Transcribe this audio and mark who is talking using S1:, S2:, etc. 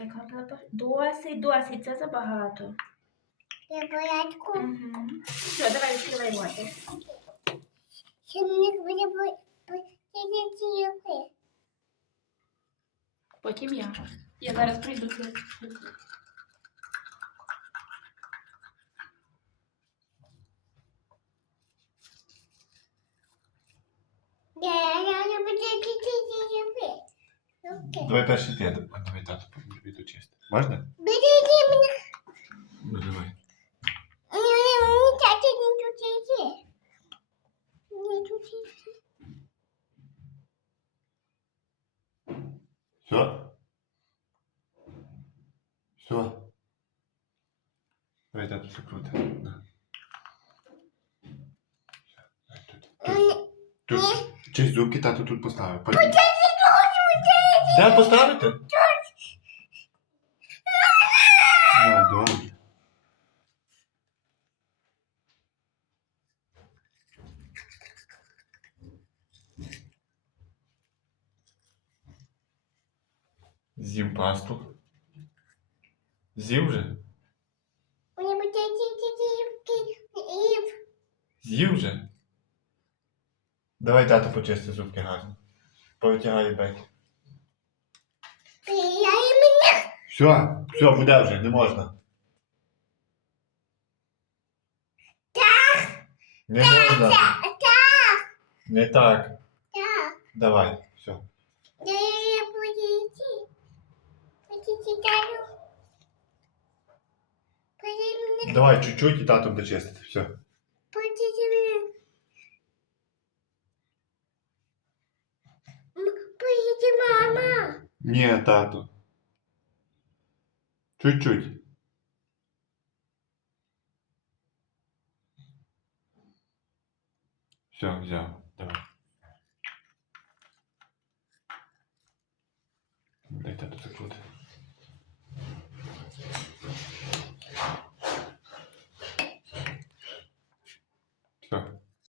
S1: яка була. Досить, досить, це забагато.
S2: Я порядку.
S1: Угу. Все, давай відкривай ротик.
S2: Ще мені буде посидіти.
S1: Потім я. Я зараз прийду.
S2: Я я не буду сидіти. Окей.
S3: Давай перший ти, а давай тато тобі тут чисто. Можна?
S2: Беріть мене.
S3: Ну давай.
S2: Мені мені тати не тут сидіти. Не тут сидіти.
S3: Все? Все. Давай тато все круто. На. Давай тут. Тут. Тут. Честь зубки тато тут поставив. Потім. Де поставити? З'їв пасту. З'їв
S2: сидіти.
S3: З'їв вже? Давай тато почисти зубки гарно. Повитягай
S2: мене.
S3: Все, все, буде вже, не можна. Так. Не можна.
S2: Так.
S3: Не так.
S2: Так.
S3: Давай,
S2: Буду читати. Буду мене.
S3: Давай чуть-чуть і тато буде чистити. Все.
S2: Буду мене. Поїде мама.
S3: Ні, тато. Чуть-чуть. Все, взяв. Давай. Дай тато закрути.